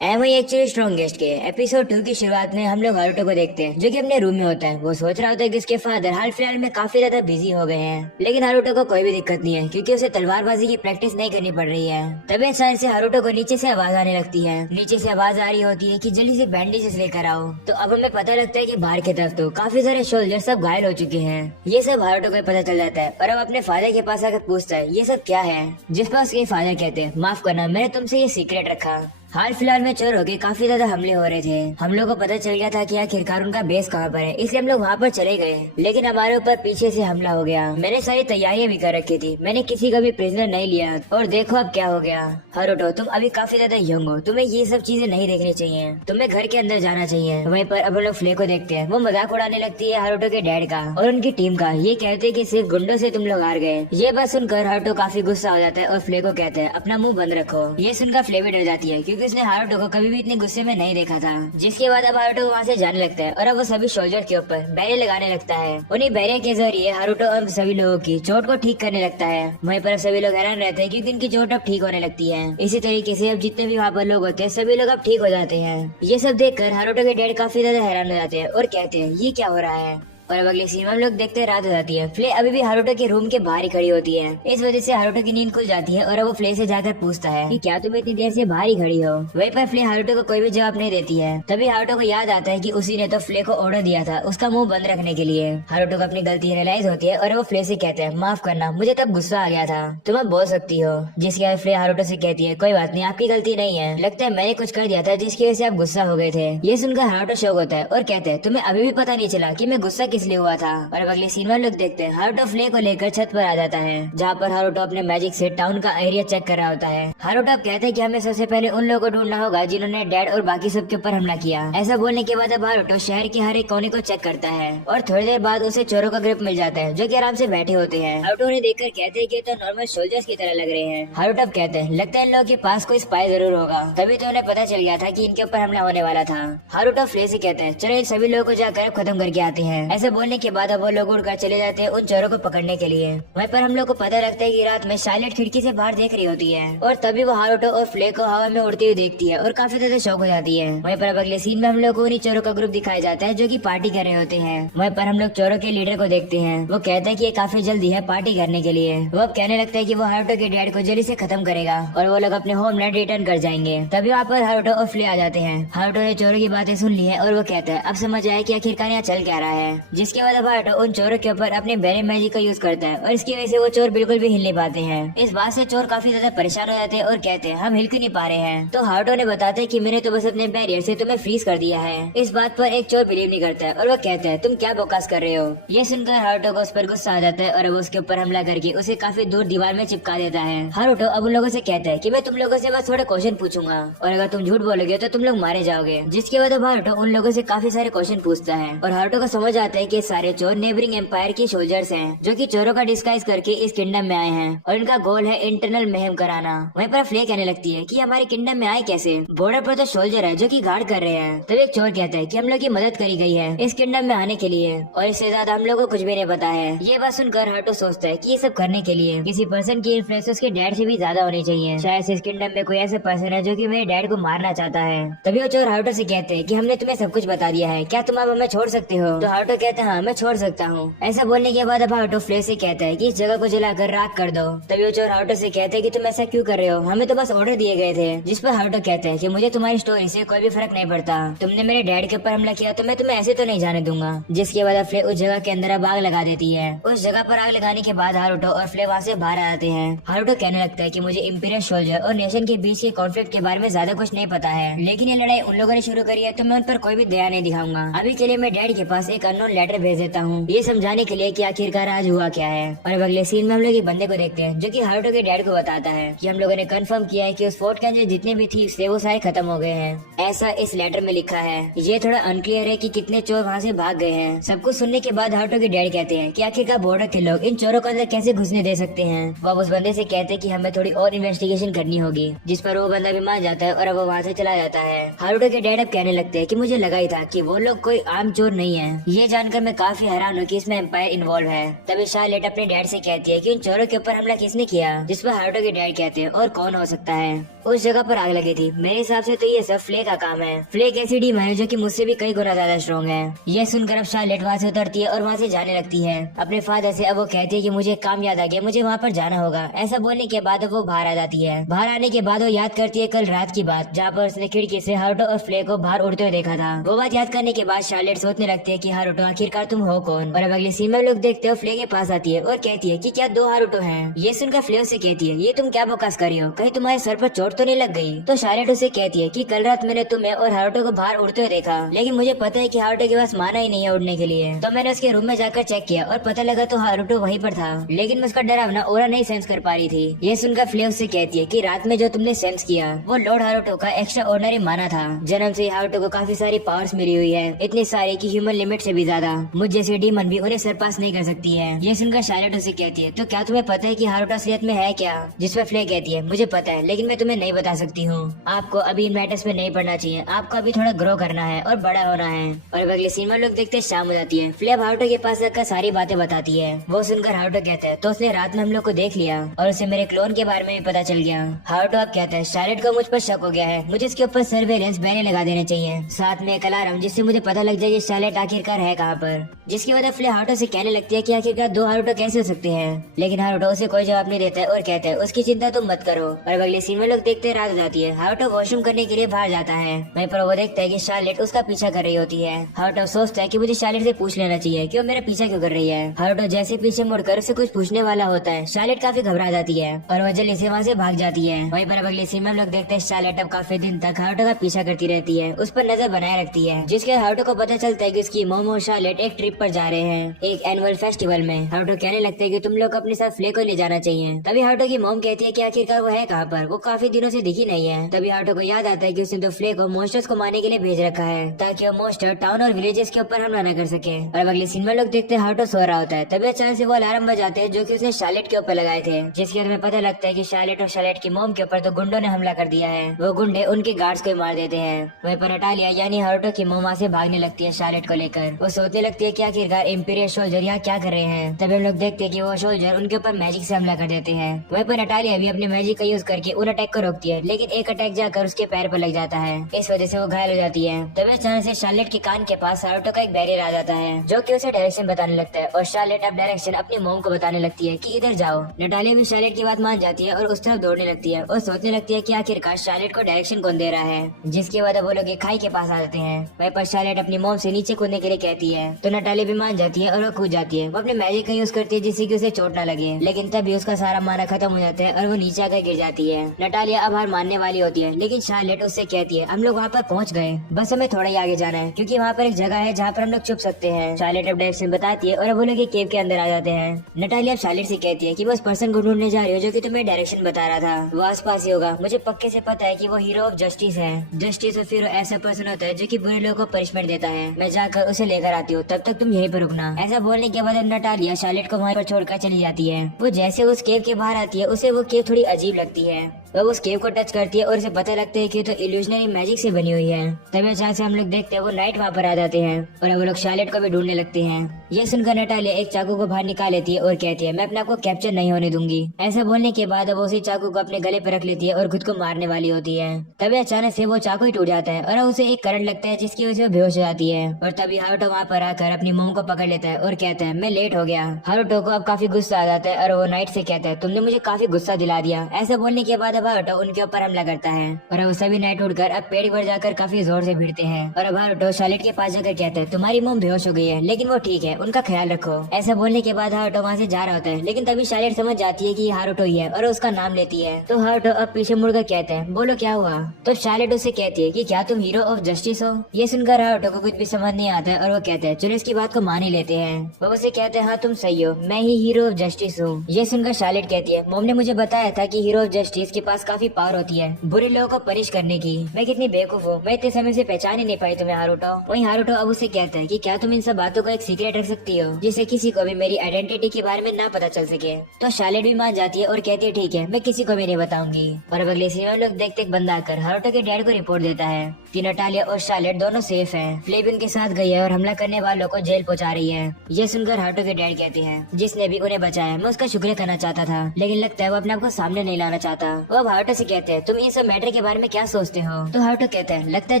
वही actually strongest के episode 2 की शुरुआत में हम लोग हारुतो को देखते हैं जो कि अपने रूम में होता है। वो सोच रहा होता है कि उसके फादर हाल फिलहाल में काफी ज्यादा बिजी हो गए हैं, लेकिन हारुतो को कोई भी दिक्कत नहीं है क्योंकि उसे तलवारबाजी की प्रैक्टिस नहीं करनी पड़ रही है। तभी अचानक से हारुतो को नीचे से आवाज आने लगती है। नीचे से आवाज आ रही होती है कि जल्दी से बैंडेजेस लेकर आओ। तो अब हमें पता लगता है कि बाहर की तरफ तो काफी सारे सोल्जर सब घायल हो चुके हैं। ये सब हारुतो को पता चल जाता है और अब अपने फादर के पास आकर पूछता है ये सब क्या है, जिस पर उसके फादर कहते हैं माफ करना, मैंने तुमसे ये सीक्रेट रखा। हाल फिलहाल में चोरों के काफी ज्यादा हमले हो रहे थे। हम लोग को पता चल गया था कि आखिरकार उनका बेस कहाँ पर है, इसलिए हम लोग वहाँ पर चले गए, लेकिन हमारे ऊपर पीछे से हमला हो गया। मैंने सारी तैयारियां भी कर रखी थी, मैंने किसी को भी प्रिजनर नहीं लिया और देखो अब क्या हो गया। हारुतो तुम अभी काफी ज्यादा यंग हो, तुम्हें ये सब चीजें नहीं देखनी चाहिए, तुम्हें घर के अंदर जाना चाहिए। वहीं पर अब हम लोग फ्ले को देखते हैं। वो मजाक उड़ाने लगती है हारुतो के डैड का और उनकी टीम का। ये कहते हैं कि सिर्फ गुंडों से तुम लोग हार गए। ये बात सुनकर हारुतो काफी गुस्सा हो जाता है और फ्ले को कहते हैं अपना मुंह बंद रखो। ये सुनकर फ्ले भी डर जाती है क्योंकि उसने हारुतो को कभी भी इतने गुस्से में नहीं देखा था। जिसके बाद अब हारुतो वहाँ से जाने लगता है और अब वो सभी सोल्जर के ऊपर बैरियर लगाने लगता है। उन्हीं बैरियर के जरिए हारुतो अब सभी लोगों की चोट को ठीक करने लगता है। वहीं पर सभी लोग हैरान रहते हैं क्योंकि इनकी चोट अब ठीक होने लगती है। इसी तरीके से अब जितने भी वहाँ पर लोग होते हैं सभी लोग अब ठीक हो जाते हैं। ये सब देखकर हारुतो के डैड काफी ज्यादा हैरान हो जाते हैं और कहते हैं ये क्या हो रहा है। और अब अगले सीन में हम लोग देखते हैं रात हो जाती है। फ्ले अभी भी हारुतो के रूम के बाहर ही खड़ी होती है। इस वजह से हारुतो की नींद खुल जाती है और अब वो फ्ले से जाकर पूछता है कि क्या तुम इतनी देर से बाहर ही खड़ी हो। वहीं पर फ्ले हारुतो को कोई भी जवाब नहीं देती है। तभी हारुतो को याद आता है कि उसी ने तो फ्ले को ऑर्डर दिया था उसका मुंह बंद रखने के लिए। हारुतो को अपनी गलती रियलाइज होती है और वो फ्ले से कहते हैं माफ करना, मुझे तब गुस्सा आ गया था, तुम अब बोल सकती हो। जिसके बाद फ्ले हारुतो से कहती है कोई बात नहीं, आपकी गलती नहीं है, लगता है मैंने कुछ कर दिया था जिसकी वजह से आप गुस्सा हो गए थे। ये सुनकर हारुतो शौक होता है और कहते हैं तुम्हें अभी भी पता नहीं चला कि मैं गुस्सा किस लिए हुआ था। और अब अगले सीन में लोग देखते हैं हारुतो फ्ले को लेकर छत पर आ जाता है, जहाँ पर हारुतो अपने मैजिक से टाउन का एरिया चेक कर रहा होता है। हारुतो अब कहते हैं कि हमें सबसे पहले उन लोगों को ढूंढना होगा जिन्होंने डैड और बाकी सबके ऊपर हमला किया। ऐसा बोलने के बाद अब हारुतो शहर के हर एक कोने को चेक करता है और थोड़ी देर बाद उसे चोरों का ग्रुप मिल जाता है जो कि आराम से बैठे होते हैं। हारुतो उन्हें देखकर कहते हैं कि तो नॉर्मल सोल्जर्स की तरह लग रहे हैं। हारुतो अब कहते हैं लगता है इन लोगों के पास कोई स्पाई जरूर होगा, तभी तो उन्हें पता चल गया था कि इनके ऊपर हमला होने वाला था। हारुतो फ्ले से कहते हैं चलो इन सभी लोगों को जाकर खत्म करके आते हैं। ऐसा बोलने के बाद अब वो लोग उड़कर चले जाते हैं उन चोरों को पकड़ने के लिए। वहीं पर हम लोग को पता लगता है कि रात में शार्लेट खिड़की से बाहर देख रही होती है और तभी वो हारुतो और फ्ले को हवा में उड़ती हुई देखती है और काफी ज्यादा शौक हो जाती है। वहीं पर अब अगले सीन में हम लोग को उन्हीं चोरों का ग्रुप दिखाया जाता है जो कि पार्टी कर रहे होते हैं। वहीं पर हम लोग चोरों के लीडर को देखते हैं। वो कहता है कि ये काफी जल्दी है पार्टी करने के लिए। वो अब कहने लगता है कि वो हारुतो के डैड को जल्दी से खत्म करेगा और वो लोग अपने होमलैंड रिटर्न कर जाएंगे। तभी वहाँ पर हारुतो और फ्ले आ जाते हैं। हारुतो ने चोरों की बातें सुन ली है और वो कहता है अब समझ आया कि आखिरकार यहाँ चल क्या रहा है। जिसके बाद अब हारुतो उन चोरों के ऊपर अपने बेरे मैजिक का यूज करता है और इसकी वजह से वो चोर बिल्कुल भी हिल नहीं पाते हैं। इस बात से चोर काफी ज्यादा परेशान हो जाते हैं और कहते हैं हम हिल क्यों नहीं पा रहे हैं। तो हारुतो ने बताते हैं कि मैंने तो बस अपने बैरियर से तुम्हें फ्रीज कर दिया है। इस बात पर एक चोर बिलीव नहीं करता है और वो कहता है तुम क्या बकवास कर रहे हो। ये सुनकर हारुतो को उस पर गुस्सा आ जाता है और वो उसके ऊपर हमला करके उसे काफी दूर दीवार में चिपका देता है। हारुतो अब उन लोगों से कहता है कि मैं तुम लोगों से बस थोड़े क्वेश्चन पूछूंगा और अगर तुम झूठ बोलोगे तो तुम लोग मारे जाओगे। जिसके बाद हारुतो उन लोगों से काफी सारे क्वेश्चन पूछता है और हारुतो को समझ आता है कि सारे चोर नेबरिंग एम्पायर की सोल्जर्स हैं जो कि चोरों का डिस्गाइज करके इस किंगडम में आए हैं और इनका गोल है इंटरनल महम कराना। वहीं पर फ्ले कहने लगती है कि हमारे किंगडम में आए कैसे, बॉर्डर पर तो सोल्जर है जो कि गार्ड कर रहे हैं। तब एक चोर कहता है कि हम लोग की मदद करी गई है इस किंगडम में आने के लिए और इससे ज्यादा हम लोग को कुछ भी नहीं पता है। ये बात सुनकर हारुतो सोचता है कि ये सब करने के लिए किसी पर्सन की इन्फ्लुएंस उसके डैड से भी ज्यादा होनी चाहिए। शायद से इस किंगडम में कोई ऐसा पर्सन है जो कि मेरे डैड को मारना चाहता है। तभी वो चोर हारुतो से कहते हैं कि हमने तुम्हें सब कुछ बता दिया है, क्या तुम अब हमें छोड़ सकते हो। तो हारुतो कहता है हाँ मैं छोड़ सकता हूँ। ऐसा बोलने के बाद अब हारुतो फ्ले से कहता है कि इस जगह को जलाकर राख कर दो। तभी वो चोर हारुतो से कहते हैं कि तुम ऐसा क्यों कर रहे हो, हमें तो बस ऑर्डर दिए गए थे। जिस पर हारुतो कहते हैं कि मुझे तुम्हारी स्टोरी से कोई भी फर्क नहीं पड़ता, तुमने मेरे डैड के ऊपर हमला किया तो मैं तुम्हें ऐसे तो नहीं जाने दूंगा। जिसके बाद फ्ले उस जगह के अंदर अब आग लगा देती है। उस जगह पर आग लगाने के बाद हारुतो और फ्ले वहाँ से बाहर आ जाते हैं। हारुतो कहने लगता है कि मुझे इंपीरियल सोल्जर और नेशन के बीच के कॉन्फ्लिक्ट के बारे में ज्यादा कुछ नहीं पता है, लेकिन ये लड़ाई उन लोगों ने शुरू करी है तो मैं उन पर कोई भी दया नहीं दिखाऊंगा। अभी के लिए मैं डैड के पास एक अननोन लेटर भेज देता हूँ ये समझाने के लिए कि आखिरकार आज हुआ क्या है। और अब अगले सीन में हम लोग एक बंदे को देखते हैं जो कि हारुतो के डैड को बताता है कि हम लोगों ने कंफर्म किया है कि उस फोर्ट के अंदर जितने भी थीव्स थे वो सारे खत्म हो गए हैं। ऐसा इस लेटर में लिखा है। ये थोड़ा अनक्लियर है कि कितने चोर वहाँ से भाग गए हैं। सब कुछ सुनने के बाद हारुतो के डैड कहते हैं कि आखिरकार बॉर्डर के लोग इन चोरों को अंदर कैसे घुसने दे सकते हैं। वो उस बंदे से कहते हैं कि हमें थोड़ी और इन्वेस्टिगेशन करनी होगी, जिस पर वो बंदा भी मान जाता है और अब वो वहाँ से चला जाता है। हारुतो के डैड अब कहने लगते हैं कि मुझे लगा ही था कि वो लोग कोई आम चोर नहीं है। ये जानकर मैं काफी हैरान हूँ कि इसमें एम्पायर इन्वॉल्व है। तभी शार्लेट अपने डैड से कहती है कि उन चोरों के ऊपर हमला किसने किया, जिस पर हारुतो के डैड कहते हैं और कौन हो सकता है। उस जगह पर आग लगी थी। मेरे हिसाब से तो ये सब फ्ले का काम है। फ्ले एक ऐसी टीम है जो कि मुझसे भी कई गुना ज्यादा स्ट्रॉन्ग है। यह सुनकर अब शार्लेट वहाँ से उतरती है और वहाँ से जाने लगती है अपने फादर से। अब वो कहती है कि मुझे एक काम याद आ गया, मुझे वहाँ पर जाना होगा। ऐसा बोलने के बाद अब वो बाहर आ जाती है। बाहर आने के बाद वो याद करती है कल रात की बात, जहाँ पर उसने खिड़की से हारुतो और फ्ले को बाहर उड़ते हुए देखा था। वो बात याद करने के बाद शार्लेट सोचने लगती है कि हारुतो आखिरकार तुम हो कौन। और अब अगली सीन में लोग देखते हो फ्ले के पास आती है और कहती है कि क्या दो हारुतो हैं। ये सुनकर फ्ले से कहती है ये तुम क्या बकवास कर रही हो, कहीं तुम्हारे सर पर चोट तो नहीं लग गई। तो शार्लेट उसे कहती है कि कल रात मैंने तुम्हें और हारुतो को बाहर उड़ते हुए देखा, लेकिन मुझे पता है कि हारुतो के पास माना ही नहीं है उड़ने के लिए। तो मैंने उसके रूम में जाकर चेक किया और पता लगा तो हारुतो वहीं पर था, लेकिन मैं उसका डरावना ऑरा नहीं सेंस कर पा रही थी। ये सुनकर फ्ले उससे कहती है कि रात में जो तुमने सेंस किया वो लॉर्ड हारुतो का एक्स्ट्रा ऑर्डिनरी माना था। जन्म से हारुतो को काफी सारी पावर्स मिली हुई है, इतनी सारी कि ह्यूमन लिमिट से भी ज्यादा। मुझ जैसे डीमन भी उन्हें सरपास नहीं कर सकती है। ये सुनकर शार्लेट उसे कहती है तो क्या तुम्हें पता है कि हारुतो असलियत में है क्या। जिस पर फ्ले कहती है मुझे पता है, लेकिन मैं तुम्हें नहीं बता सकती हूँ। आपको अभी इन मैटर्स पे नहीं पढ़ना चाहिए, आपको अभी थोड़ा ग्रो करना है और बड़ा होना है। और अगले सीन में लोग देखते शाम हो जाती है। फ्ले हारुतो के पास जाकर सारी बातें बताती है। वो सुनकर हारुतो कहता है तो उसने रात में हम लोग को देख लिया और उसे मेरे क्लोन के बारे में भी पता चल गया। हारुतो अब कहता है शार्लेट को मुझ पर शक हो गया है, मुझे इसके ऊपर सर्वेलेंस बैने लगा देने चाहिए, साथ में एक अलार्म जिससे मुझे पता लग जाए कि शार्लेट आखिरकार है कहाँ पर। जिसकी वजह फ्ले हारुतो से कहने लगती है कि आखिरकार दो हारुतो कैसे हो सकते हैं, लेकिन हारुतो उसे कोई जवाब नहीं देता है और कहता है उसकी चिंता तुम मत करो। और अगले सीन में लोग देखते रात हो जाती है। हारुतो वॉशरूम करने के लिए बाहर जाता है, वहीं पर वो देखता है कि शार्लेट उसका पीछा कर रही होती है। हारुतो सोचता है कि मुझे शार्लेट से पूछ लेना चाहिए कि वो मेरा पीछा क्यों कर रही है। हारुतो जैसे पीछे मुड़कर उसे कुछ पूछने वाला होता है, शार्लेट काफी घबरा जाती है और वो जल्दी से वहाँ से भाग जाती है। वहीं पर अगले सीन में लोग देखते हैं शार्लेट अब काफी दिन तक हारुतो का पीछा करती रहती है, उस पर नजर बनाए रखती है। जिसके हारुतो को पता चलता है कि उसकी मॉम और शार्लेट एक ट्रिप पर जा रहे हैं, एक एनुअल फेस्टिवल में। हारुतो कहने लगता है कि तुम लोग अपने साथ फ्ले को ले जाना चाहिए। तभी हारुतो की मॉम कहती है कि आखिरकार वो है कहाँ पर, वो काफी दिनों से दिखी नहीं है। तभी हारुतो को याद आता है कि उसने तो फ्ले को मॉन्स्टर्स को मारने के लिए भेज रखा है, ताकि वो मॉन्स्टर टाउन और विलेजेस के ऊपर हमला न कर सके। और अगले सीन में लोग देखते हैं हारुतो सो रहा होता है। तभी अचानक से वो अलार्म बजाते हैं जो कि उसने शार्लेट के ऊपर लगाए थे, जिसके बाद में पता लगता है कि शार्लेट और शार्लेट की मॉम के ऊपर तो गुंडों ने हमला कर दिया है। वो गुंडे उनके गार्ड्स को मार देते हैं। वहीं पर नटालिया यानी हारुतो की मॉम वहाँ से भागने लगती है शार्लेट को लेकर। वो सोचने लगती है कि आखिरकार इंपीरियल सोल्जर यहाँ क्या कर रहे हैं। तभी हम लोग देखते हैं कि वो सोल्जर उनके ऊपर मैजिक से हमला कर देते हैं। वहीं पर नटालिया भी अपने मैजिक का यूज करके उन अटैक को रोकती है, लेकिन एक अटैक जाकर उसके पैर पर लग जाता है, इस वजह से वो घायल हो जाती है। तभी अचानक से शार्लेट के कान के पास हारुतो का एक बैरियर आ जाता है, जो कि उसे डायरेक्शन बताने लगता है और शार्लेट अब डायरेक्शन अपनी मॉम को बताने लगती है कि इधर जाओ। नटालिया भी शार्लेट की बात मान जाती है और उस तरफ दौड़ने लगती है और सोचने लगती है कि आखिरकार शार्लेट को डायरेक्शन कौन दे रहा है। जिसके बाद वो लोग एक खाई के पास आ जाते हैं। वहीं पर शार्लेट अपनी मॉम से नीचे कूदने के लिए कहती है, तो नटालिया भी मान जाती है और वो कूद जाती है। वो अपने मैजिक का यूज करती है जिससे कि उसे चोट न लगे, लेकिन तभी उसका सारा माना खत्म हो जाता है और वो नीचे आकर गिर जाती है। नटालिया अब हार मानने वाली होती है, लेकिन शार्लेट उससे कहती है हम लोग वहाँ पर पहुँच गए, बस हमें थोड़ा ही आगे जाना है, क्योंकि वहाँ पर एक जगह है जहाँ पर हम लोग छुप सकते हैं। शार्लेट अब डायरेक्शन बताती है और वो लोग एक केव के अंदर आ जाते हैं। नटालिया अब शार्लेट से कहती है कि वो उस पर्सन को ढूंढने जा रही हो जो कि तुम्हें डायरेक्शन बता रहा था, वो आस पास ही होगा। मुझे पक्के से पता है कि वो हीरो ऑफ जस्टिस है। जस्टिस और फिर ऐसा पर्सन होता है जो कि बुरे लोगों को पनिशमेंट देता है। मैं जाकर उसे लेकर आती हूँ, तब तक तुम यहीं पर रुकना। ऐसा बोलने के बाद नटालिया शार्लेट को वहाँ पर छोड़कर चली जाती है। वो जैसे उस केव के बाहर आती है उसे वो केव थोड़ी अजीब लगती है। वो उस केव को टच करती है और उसे पता लगता है कि तो इल्यूजनरी मैजिक से बनी हुई है। तभी अचानक से हम लोग देखते हैं वो नाइट वहाँ पर आ जाते हैं और वो लोग शार्लेट को भी ढूंढने लगते हैं। ये सुनकर नटालिया एक चाकू को बाहर निकाल लेती है और कहती है मैं अपने आप को कैप्चर नहीं होने दूंगी। ऐसा बोलने के बाद वो उसी चाकू को अपने गले पर रख लेती है और खुद को मारने वाली होती है। तभी अचानक से वो चाकू ही टूट जाता है और उसे एक करंट लगता है जिसकी वजह से वो बेहोश हो जाती है। और तभी हारुतो वहाँ पर आकर अपनी मॉम को पकड़ लेता है और कहता है मैं लेट हो गया। हारुतो को अब काफी गुस्सा आ जाता है और वो नाइट से कहता है तुमने मुझे काफी गुस्सा दिला दिया। ऐसा बोलने के बाद अब हारुतो उनके ऊपर हमला करता है और अब सभी नाइट उठकर अब पेड़ पर जाकर काफी जोर से भिड़ते हैं। और अब हारुतो शार्लेट के पास जाकर कहता है तुम्हारी मॉम बेहोश हो गई है, लेकिन वो ठीक है, उनका ख्याल रखो। ऐसा बोलने के बाद हारुतो वहाँ से जा रहा होता है, लेकिन तभी शार्लेट समझ जाती है कि ये हारुतो ही है और उसका नाम लेती है। तो हारुतो अब पीछे मुड़कर कहते हैं बोलो क्या हुआ। तो शार्लेट उसे कहती है कि क्या तुम हीरो ऑफ जस्टिस हो। ये सुनकर हारुतो को कुछ भी समझ नहीं आता है और वो कहते हैं चलो इसकी बात को मान ही लेते हैं। वो उसे कहते हैं हाँ तुम सही हो, मैं ही हीरो ऑफ जस्टिस हूँ। ये सुनकर शार्लेट कहती है मॉम ने मुझे बताया था कि हीरो ऑफ जस्टिस के पास काफी पावर होती है बुरे लोगों को पनिश करने की। मैं कितनी बेवकूफ हूँ, मैं इतने समय से पहचान ही नहीं पाई तुम्हें हारुतो। वहीं हारुतो अब उसे कहता है कि क्या तुम इन सब बातों को एक सीक्रेट रख सकती हो जिससे किसी को भी मेरी आइडेंटिटी के बारे में ना पता चल सके। तो शार्लेट भी मान जाती है और कहती है ठीक है मैं किसी को भी नहीं बताऊंगी। और अब अगले सीन में लोग देखते एक बंदा आकर हारुतो के डैड को रिपोर्ट देता है कि नटालिया और शार्लेट दोनों सेफ हैं। फ्ले भी उनके साथ गई है और हमला करने वालों को जेल पहुंचा रही है। ये सुनकर हारुतो के डैड कहते हैं जिसने भी उन्हें बचाया मैं उसका शुक्रिया करना चाहता था, लेकिन लगता है वो अपने आप को सामने नहीं लाना चाहता। वो अब हारुतो से कहते हैं तुम इन सब मैटर के बारे में क्या सोचते हो। तो हारुतो कहते हैं लगता है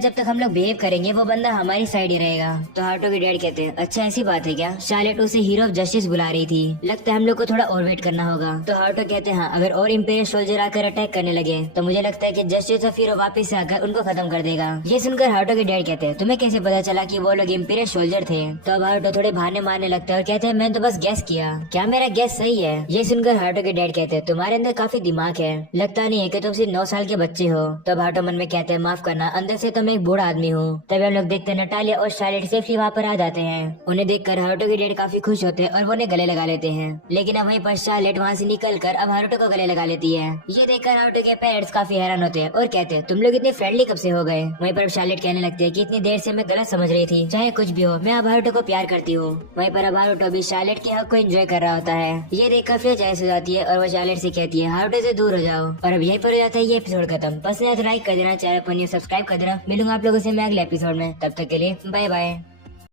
जब तक हम लोग बिहेव करेंगे वो बंदा हमारी साइड ही रहेगा। तो हारुतो के डैड कहते हैं अच्छा ऐसी बात है क्या। शार्लेट उसे हीरो ऑफ जस्टिस बुला रही थी, लगता है हम लोग को थोड़ा और वेट करना होगा। तो हारुतो कहते हैं हाँ अगर और इंपीरियल सोल्जर आकर अटैक करने लगे तो मुझे लगता है कि जस्टिस ऑफ हीरो वापस से आकर उनको खत्म कर देगा। ये सुनकर हारुतो के डैड कहते हैं तुम्हें कैसे पता चला कि वो लोग इंपीरियल सोल्जर थे। तो अब हारुतो थोड़े बहाने मारने लगता है और कहते हैं मैंने तो बस गैस किया, क्या मेरा गैस सही है। ये सुनकर हारुतो के डैड कहते हैं तुम्हारे अंदर काफी दिमाग है, लगता नहीं है कि तुम सिर्फ 9 साल के बच्चे हो। तो अब हारुतो मन में कहते हैं माफ करना, अंदर से तो मैं एक बूढ़ा आदमी हूँ। तभी हम लोग देखते हैं नटालिया और शार्लेट सेफली वहाँ पर आ जाते हैं। उन्हें देखकर हारुतो के डैड काफी खुश होते हैं और वो उन्हें गले लगा लेते हैं। लेकिन अब वहीं पर शार्लेट वहाँ से निकलकर अब हारुतो को गले लगा लेती है। ये देखकर हारुतो के पेरेंट्स काफी हैरान होते हैं और कहते हैं तुम लोग इतने फ्रेंडली कब से हो गए। वहीं पर शार्लेट कहने लगती है कि इतनी देर से मैं गलत समझ रही थी, चाहे कुछ भी हो मैं अब हारुतो को प्यार करती हूँ। वहीं पर अब हारुतो भी शार्लेट के हक को एंजॉय कर रहा होता है। ये देखकर फिर जैस हो जाती है और वो शार्लेट से कहती है हारुतो से दूर हो जाओ। और अब यहीं पर हो जाता है ये एपिसोड खत्म। पसंद आया तो लाइक कर देना, चैनल पर न्यू सब्सक्राइब कर देना। मिलूंगा आप लोगों से मैं अगले एपिसोड में, तब तक के लिए बाय बाय।